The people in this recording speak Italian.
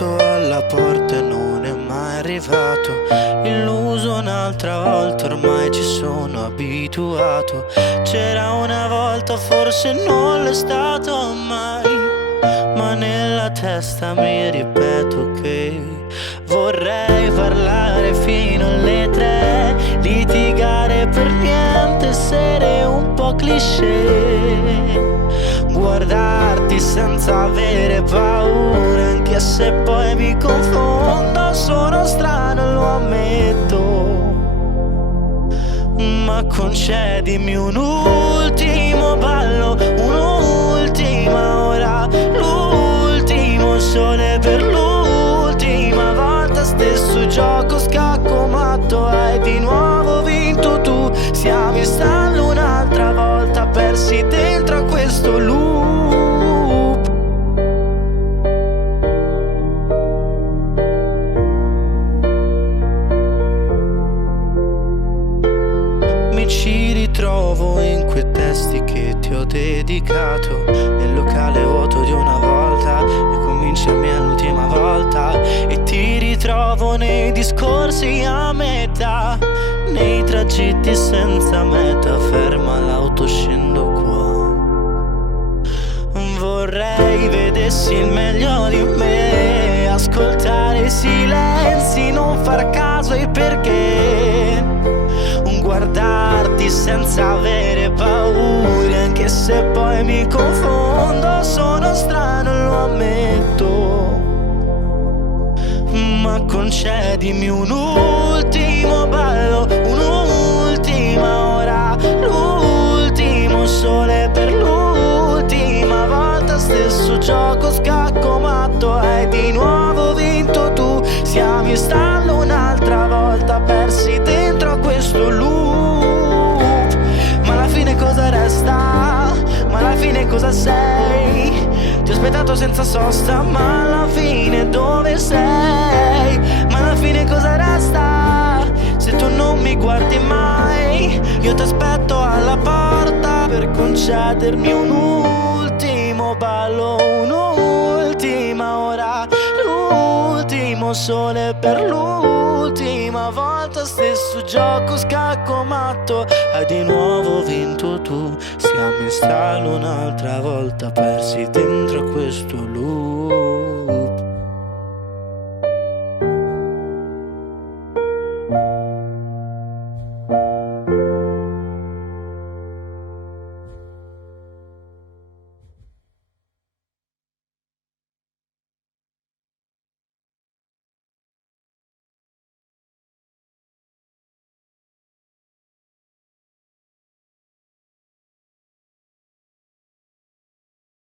suonato alla porta e non è mai arrivato. Illuso un'altra volta, ormai ci sono abituato. C'era una volta, forse non l'è stato mai, ma nella testa mi ripeto che vorrei parlare fino alle 3, litigare per niente, essere un po' cliché, guardarti senza avere paura, anche se poi mi confondo, sono strano, lo ammetto. Ma concedimi un ultimo ballo, un'ultima ora, l'ultimo sole per l'ultima volta. Stesso gioco, scacco matto, hai di nuovo vinto tu. Siamo in stallo un'altra volta, persi dentro a questo loop. Mi ci ritrovo in quei testi che ti ho dedicato, nel locale vuoto di una volta, e cominci a mia l'ultima volta. E ti ritrovo nei discorsi a metà, nei tragitti senza meta, ferma l'auto, scendo qua. Vorrei vedessi il meglio di me, ascoltare i silenzi, non far caso ai perché, guardarti senza avere paura, anche se poi mi confondo, sono strano, lo ammetto. Ma concedimi un ultimo ballo, un'ultima ora, l'ultimo sole per l'ultima volta. Stesso gioco, scacco matto, hai di nuovo vinto tu. Siamo in stallo un'altra volta, persi dentro a questo loop. Ma alla fine cosa resta? Ma alla fine cosa sei? Ti ho aspettato senza sosta, ma alla fine dove sei? Ma alla fine cosa resta? Se tu non mi guardi mai, io ti aspetto alla porta per concedermi un ultimo ballo, un'ultima ora, l'ultimo sole per l'ultima volta. Stesso gioco, scacco matto, hai di nuovo vinto tu. Siamo in stallo un'altra volta, persi dentro a questo loop.